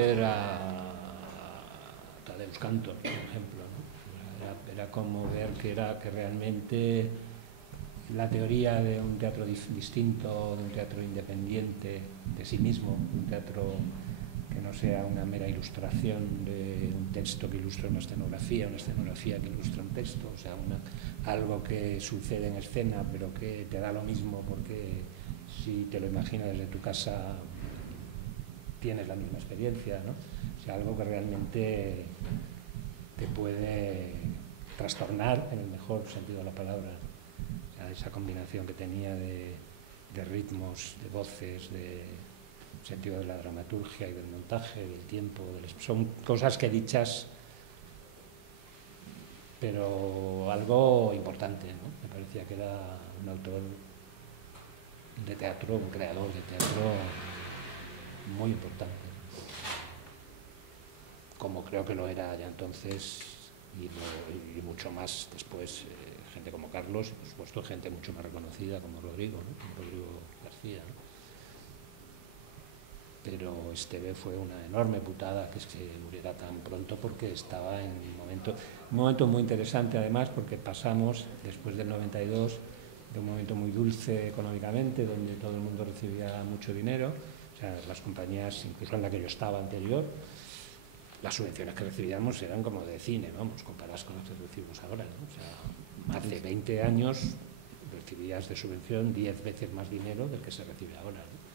ver a Tadeusz Kantor, por ejemplo, ¿no? Era como ver que realmente la teoría de un teatro distinto, de un teatro independiente de sí mismo, un teatro que no sea una mera ilustración de un texto que ilustra una escenografía que ilustra un texto, o sea, algo que sucede en escena pero que te da lo mismo porque si te lo imaginas desde tu casa tienes la misma experiencia, ¿no? O sea, algo que realmente te puede trastornar en el mejor sentido de la palabra. O sea, esa combinación que tenía de ritmos, de voces, de sentido de la dramaturgia y del montaje, del tiempo, son cosas que dichas, pero algo importante, ¿no? Me parecía que era un autor de teatro, un creador de teatro muy importante, como creo que lo era ya entonces y mucho más después, gente como Carlos y por supuesto gente mucho más reconocida como Rodrigo, ¿no? Como Rodrigo García, ¿no? Pero Esteve fue una enorme putada que muriera tan pronto porque estaba en un momento muy interesante, además, porque pasamos después del 92 de un momento muy dulce económicamente, donde todo el mundo recibía mucho dinero, o sea, las compañías, incluso en la que yo estaba anterior, las subvenciones que recibíamos eran como de cine, vamos, comparadas con las que recibimos ahora, ¿no? O sea, hace 20 años recibías de subvención 10 veces más dinero del que se recibe ahora, ¿no?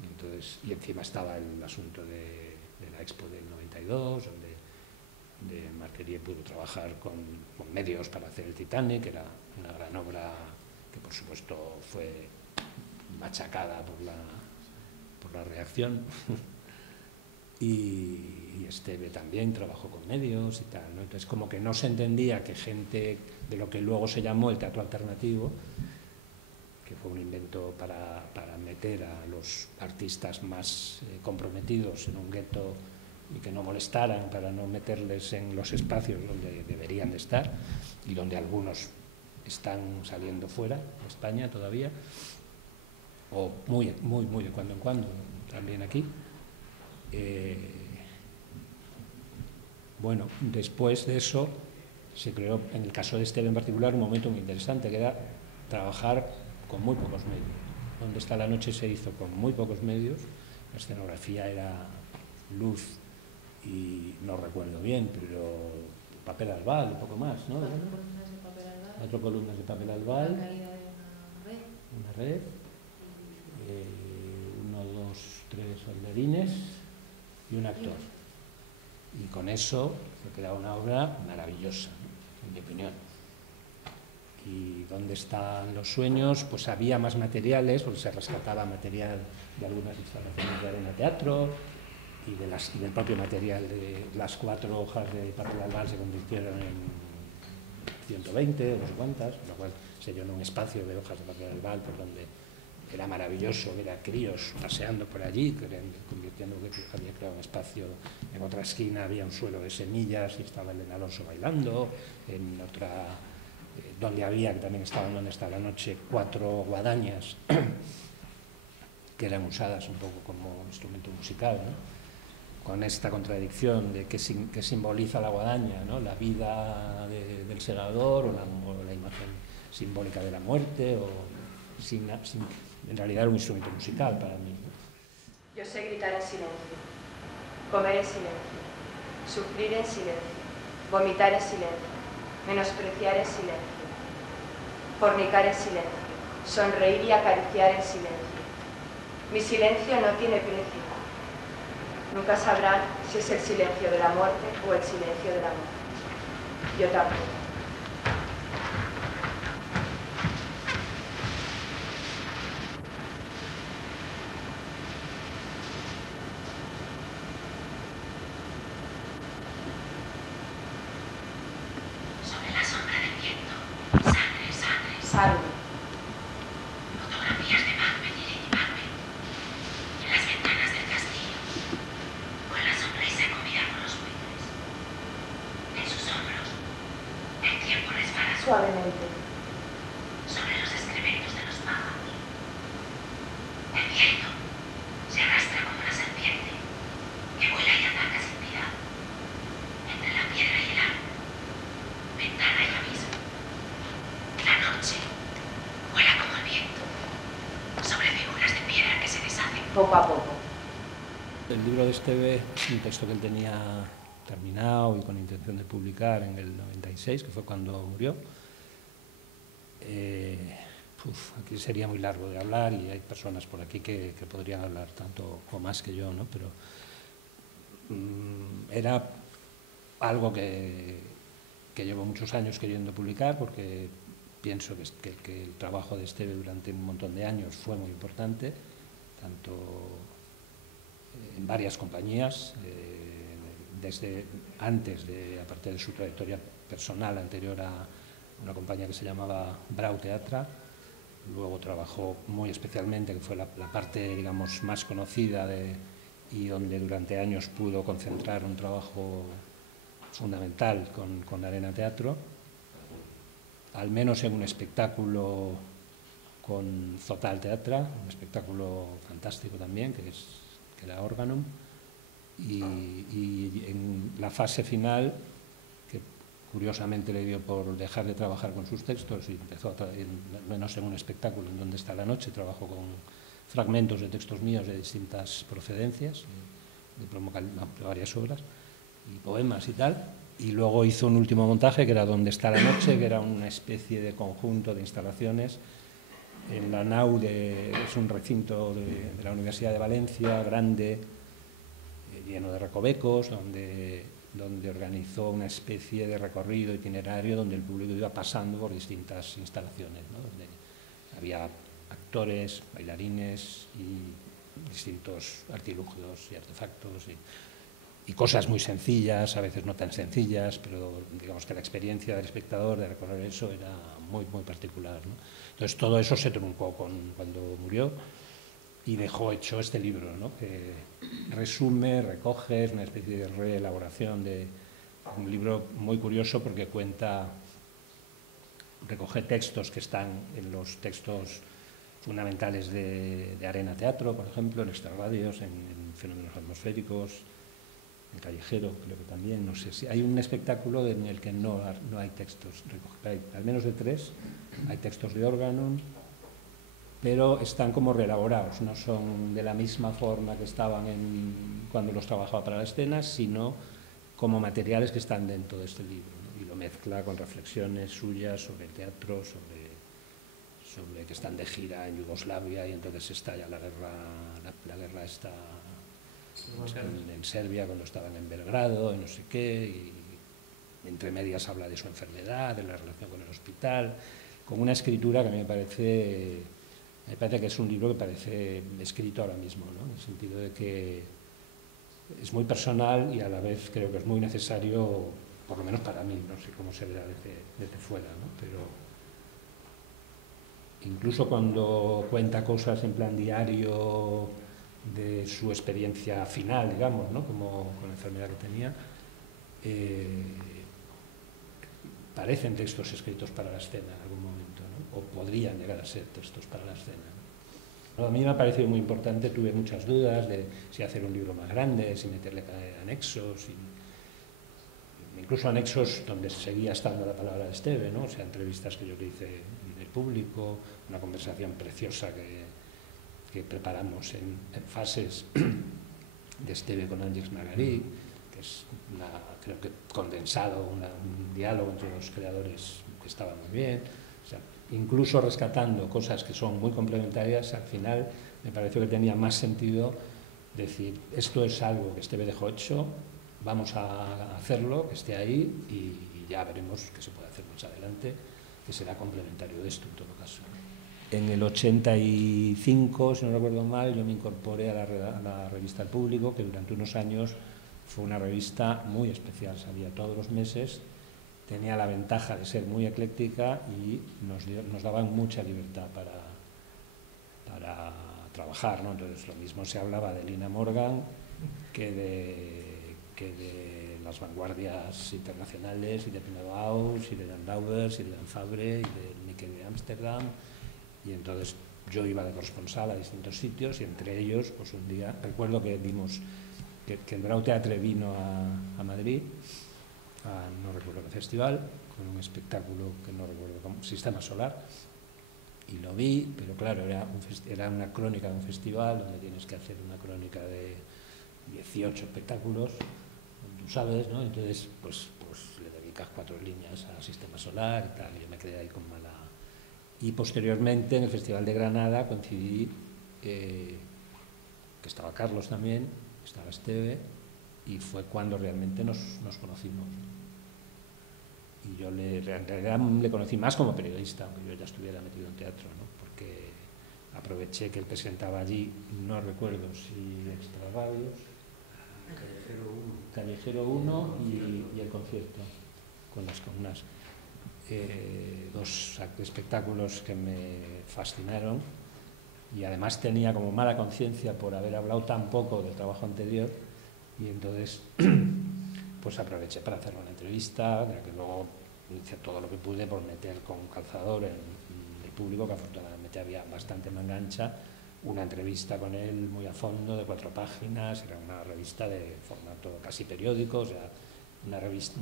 Entonces, y encima estaba el asunto de la Expo del 92, donde Marquerie pudo trabajar con medios para hacer el Titanic, que era una gran obra que por supuesto fue machacada por la reacción. Y Esteve también trabajó con medios y tal, ¿no? Entonces como que no se entendía que gente de lo que luego se llamó el teatro alternativo, que fue un invento para meter a los artistas más comprometidos en un gueto y que no molestaran, para no meterles en los espacios donde deberían de estar y donde algunos están saliendo fuera de España todavía, o muy de cuando en cuando también aquí. Bueno, después de eso se creó, en el caso de Esteve en particular, un momento muy interesante, que era trabajar con muy pocos medios. Donde está la noche se hizo con muy pocos medios, la escenografía era luz y no recuerdo bien, pero papel albal, un poco más, ¿no? 4 columnas de papel albal. 4 columnas de papel albal. La caída de una red. 1, 2, 3 bailarines y un actor. Y con eso se queda una obra maravillosa, ¿no? En mi opinión. Y ¿dónde están los sueños? Pues había más materiales, porque se rescataba material de algunas instalaciones de Arena Teatro y del propio material de las 4 hojas de papel albal se convirtieron en 120 o no sé cuántas, con lo cual se llenó un espacio de hojas de papel albal por donde era maravilloso ver a críos paseando por allí, convirtiendo que había creado un espacio. En otra esquina había un suelo de semillas y estaba Elena Alonso bailando, en otra donde había, que también estaban donde está la noche, 4 guadañas que eran usadas un poco como instrumento musical, ¿no? Con esta contradicción de qué simboliza la guadaña, ¿no? La vida del segador o la imagen simbólica de la muerte, o en realidad era un instrumento musical para mí, ¿no? Yo sé gritar en silencio, comer en silencio, sufrir en silencio, vomitar en silencio, menospreciar en silencio, fornicar en silencio, sonreír y acariciar en silencio. Mi silencio no tiene precio. Nunca sabrán si es el silencio de la muerte o el silencio del amor. Yo tampoco. Sobre la sombra del viento, sangre, sangre, Sangre. fotografías de Macbeth y Lady Macbeth en las ventanas del castillo, con la sonrisa comida por los buitres. En sus hombros, el tiempo resbala Suavemente. sobre los excrementos de los pájaros. El viento se arrastra como una serpiente que poco a poco. El libro de Esteve es un texto que él tenía terminado y con intención de publicar en el 96, que fue cuando murió. Aquí sería muy largo de hablar y hay personas por aquí que podrían hablar tanto o más que yo, ¿no? Pero era algo que llevo muchos años queriendo publicar, porque pienso que el trabajo de Esteve durante un montón de años fue muy importante, tanto en varias compañías, desde antes, aparte de su trayectoria personal anterior a una compañía que se llamaba Brau Teatra. Luego trabajó muy especialmente, que fue la parte, digamos, más conocida y donde durante años pudo concentrar un trabajo fundamental con Arena Teatro, al menos en un espectáculo con Zotal Teatra, un espectáculo fantástico también, que era Organum, y en la fase final, que curiosamente le dio por dejar de trabajar con sus textos y empezó, al menos en un espectáculo en Donde está la noche, trabajó con fragmentos de textos míos de distintas procedencias, de varias obras, y poemas y tal, y luego hizo un último montaje que era Donde está la noche, que era una especie de conjunto de instalaciones en la nau, es un recinto de la Universidad de Valencia, grande, lleno de recovecos, donde organizó una especie de recorrido itinerario donde el público iba pasando por distintas instalaciones, ¿no? Donde había actores, bailarines y distintos artilugios y artefactos y cosas muy sencillas, a veces no tan sencillas, pero digamos que la experiencia del espectador de recorrer eso era muy, muy particular, ¿no? Entonces todo eso se truncó cuando murió y dejó hecho este libro, ¿no? Que resume, recoge, es una especie de reelaboración de un libro muy curioso porque recoge textos que están en los textos fundamentales de Arena Teatro, por ejemplo, en Extrarradios, en Fenómenos Atmosféricos, en Callejero, creo que también, no sé si hay un espectáculo en el que no hay textos, hay al menos de 3, hay textos de Organum, pero están como reelaborados, no son de la misma forma que estaban cuando los trabajaba para la escena, sino como materiales que están dentro de este libro, ¿no? Y lo mezcla con reflexiones suyas sobre el teatro, sobre que están de gira en Yugoslavia y entonces estalla la guerra está en Serbia cuando estaban en Belgrado, y no sé qué, y entre medias habla de su enfermedad, de la relación con el hospital, con una escritura que a mí me parece que es un libro que parece escrito ahora mismo, ¿no? En el sentido de que es muy personal y a la vez creo que es muy necesario, por lo menos para mí, no sé cómo se verá desde fuera, ¿no? Pero incluso cuando cuenta cosas en plan diario de su experiencia final, digamos, ¿no? Como con la enfermedad que tenía, parecen textos escritos para la escena en algún momento, ¿no? O podrían llegar a ser textos para la escena, ¿no? A mí me ha parecido muy importante, tuve muchas dudas de si hacer un libro más grande, si meterle anexos, incluso anexos donde seguía estando la palabra de Esteve, ¿no? O sea, entrevistas que yo le hice en el público, una conversación preciosa que preparamos en fases de Esteve con Àngels Margarí, que es creo que condensado, un diálogo entre los creadores que estaba muy bien. O sea, incluso rescatando cosas que son muy complementarias, al final me pareció que tenía más sentido decir, esto es algo que Esteve dejó hecho, vamos a hacerlo, que esté ahí y ya veremos qué se puede hacer más adelante, que será complementario de esto en todo caso. En el 85, si no recuerdo mal, yo me incorporé a la revista El Público, que durante unos años fue una revista muy especial, salía todos los meses, tenía la ventaja de ser muy ecléctica y nos daban mucha libertad para trabajar, ¿no? Entonces lo mismo se hablaba de Lina Morgan que de las vanguardias internacionales y de Pino Bausch y de Dan Laubers y de Dan Fabre y de Miquel de Ámsterdam, y entonces yo iba de corresponsal a distintos sitios y entre ellos, pues un día, recuerdo que que el Brau Teatre vino a Madrid, no recuerdo qué festival, con un espectáculo que no recuerdo cómo, Sistema Solar, y lo vi, pero claro, era una crónica de un festival donde tienes que hacer una crónica de 18 espectáculos, tú sabes, ¿no? Entonces, pues le dedicas 4 líneas al sistema solar y tal, y yo me quedé ahí con mala... Y posteriormente, en el Festival de Granada, coincidí que estaba Carlos también, estaba Esteve, y fue cuando realmente nos conocimos. Y yo en realidad le conocí más como periodista, aunque yo ya estuviera metido en teatro, ¿no? Porque aproveché que él presentaba allí, no recuerdo si Extrarradios, Callejero 1 y el concierto, con unas 2 espectáculos que me fascinaron, y además tenía como mala conciencia por haber hablado tan poco del trabajo anterior, y entonces pues aproveché para hacer una entrevista, de la que luego hice todo lo que pude por meter con calzador en el público, que afortunadamente había bastante manga ancha, una entrevista con él muy a fondo, de 4 páginas, era una revista de formato casi periódico, o sea, una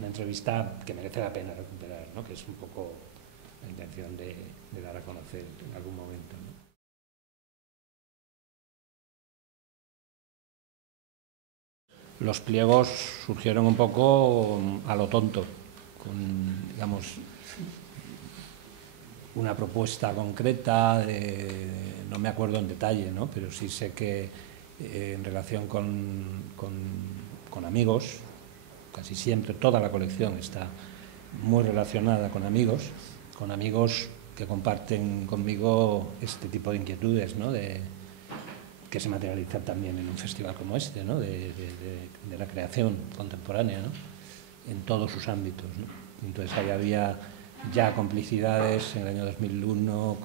entrevista que merece la pena recuperar, ¿no? Que es un poco la intención de dar a conocer en algún momento, ¿no? Los pliegos surgieron un poco a lo tonto, con, digamos, una propuesta concreta, no me acuerdo en detalle, ¿no? Pero sí sé que en relación con amigos, casi siempre toda la colección está muy relacionada con amigos que comparten conmigo este tipo de inquietudes, ¿no? Que se materializan también en un festival como este, ¿no? de la creación contemporánea, ¿no? En todos sus ámbitos, ¿no? Entonces ahí había ya complicidades en el año 2001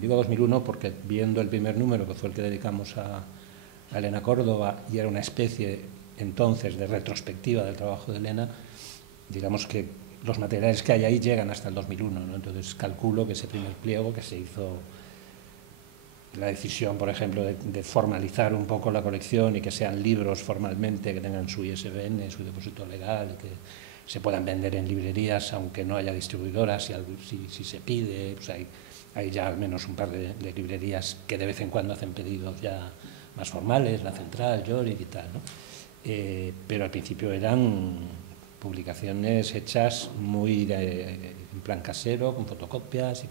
digo 2001 porque viendo el primer número, que fue el que dedicamos a Elena Córdoba, y era una especie entonces de retrospectiva del trabajo de Elena, digamos que los materiales que hay ahí llegan hasta el 2001, ¿no? Entonces calculo que ese primer pliego que se hizo, la decisión, por ejemplo, de formalizar un poco la colección y que sean libros formalmente, que tengan su ISBN, su depósito legal, y que se puedan vender en librerías aunque no haya distribuidoras, si se pide, pues hay ya al menos un par de librerías que de vez en cuando hacen pedidos ya más formales, La Central, Yorick y tal, ¿no? Pero al principio eran publicaciones hechas muy en plan casero, con fotocopias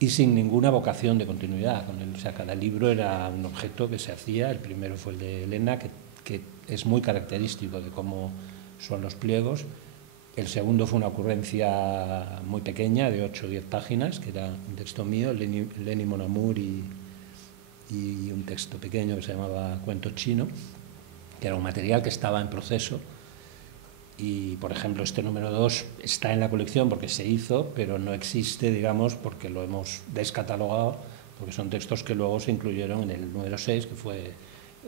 y sin ninguna vocación de continuidad. O sea, cada libro era un objeto que se hacía. El primero fue el de Elena, que es muy característico de cómo son los pliegos. El segundo fue una ocurrencia muy pequeña, de 8 o 10 páginas, que era un texto mío, Lenny Mon Amour, y un texto pequeño que se llamaba Cuento Chino, que era un material que estaba en proceso. Y, por ejemplo, este número 2 está en la colección porque se hizo, pero no existe, digamos, porque lo hemos descatalogado, porque son textos que luego se incluyeron en el número 6, que fue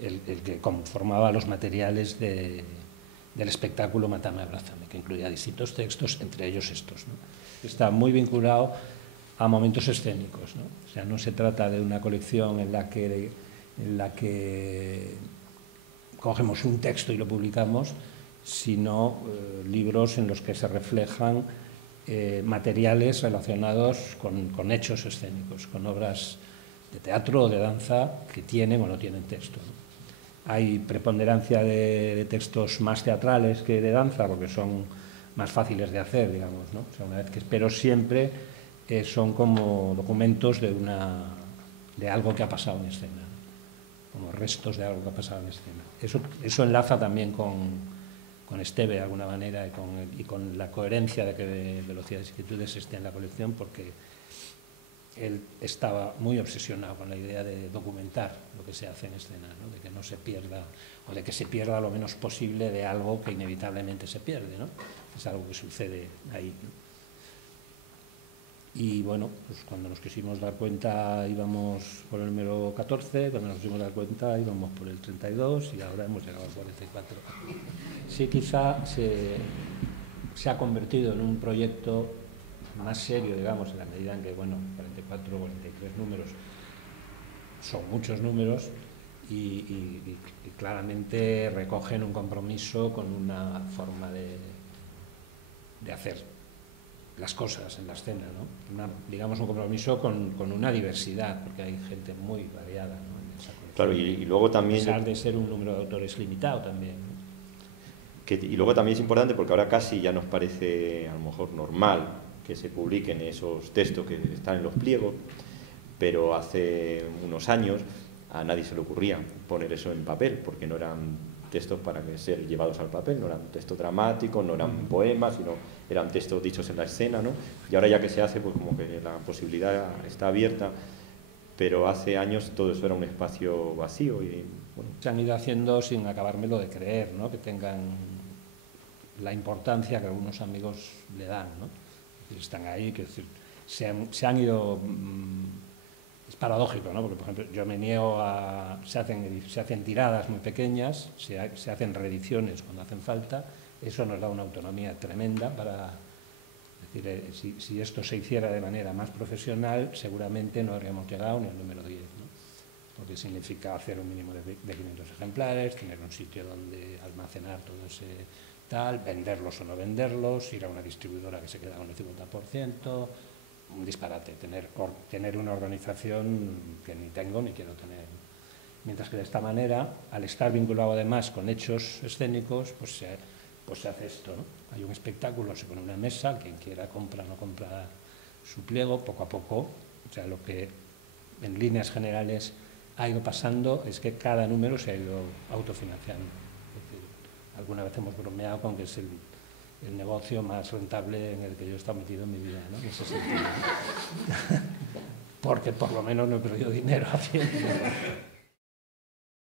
el que conformaba los materiales del espectáculo Mátame, Abrázame, que incluía distintos textos, entre ellos estos, ¿no? Está muy vinculado a momentos escénicos, ¿no? O sea, no se trata de una colección en la que cogemos un texto y lo publicamos, sino libros en los que se reflejan materiales relacionados con hechos escénicos, con obras de teatro o de danza que tienen o no tienen texto, ¿no? Hay preponderancia de textos más teatrales que de danza, porque son más fáciles de hacer, digamos, ¿no? O sea, pero siempre son como documentos de algo que ha pasado en escena, como restos de algo que ha pasado en escena. Eso enlaza también con Esteve de alguna manera y con la coherencia de que Velocidades y Inquietudes esté en la colección, porque él estaba muy obsesionado con la idea de documentar lo que se hace en escena, ¿no? De que no se pierda, o de que se pierda lo menos posible de algo que inevitablemente se pierde, ¿no? Es algo que sucede ahí, ¿no? Y bueno, pues cuando nos quisimos dar cuenta íbamos por el número 14, cuando nos quisimos dar cuenta íbamos por el 32 y ahora hemos llegado al 44. Sí, quizá se ha convertido en un proyecto más serio, digamos, en la medida en que, bueno, 44 o 43 números son muchos números y claramente recogen un compromiso con una forma de hacer las cosas en la escena, ¿no? Digamos un compromiso con una diversidad, porque hay gente muy variada, ¿no? En esa colección. Claro, y luego también... A pesar de ser un número de autores limitado también, ¿no? Y luego también es importante porque ahora casi ya nos parece a lo mejor normal que se publiquen esos textos que están en los pliegos, pero hace unos años a nadie se le ocurría poner eso en papel, porque no eran textos para ser llevados al papel, no eran textos dramáticos, no eran poemas, sino eran textos dichos en la escena, ¿no? Y ahora ya que se hace, pues como que la posibilidad está abierta, pero hace años todo eso era un espacio vacío y bueno. Se han ido haciendo sin acabármelo de creer, ¿no? Que tengan la importancia que algunos amigos le dan, ¿no? Están ahí, que decir, se han ido... Es paradójico, ¿no? Porque, por ejemplo, yo me niego a... Se hacen tiradas muy pequeñas, se hacen reediciones cuando hacen falta, eso nos da una autonomía tremenda para... Es decir, si esto se hiciera de manera más profesional, seguramente no habríamos llegado ni al número 10, ¿no? Porque significa hacer un mínimo de 500 ejemplares, tener un sitio donde almacenar todo ese tal, venderlos o no venderlos, ir a una distribuidora que se queda con el 50%, un disparate, tener una organización que ni tengo ni quiero tener. Mientras que de esta manera, al estar vinculado además con hechos escénicos, pues se hace esto, ¿no? Hay un espectáculo, se pone una mesa, quien quiera compra o no compra su pliego, poco a poco. O sea, lo que en líneas generales ha ido pasando es que cada número se ha ido autofinanciando. Es decir, alguna vez hemos bromeado con que es el negocio más rentable en el que yo he estado metido en mi vida, ¿no? En ese sentido. Porque por lo menos no he perdido dinero haciendo.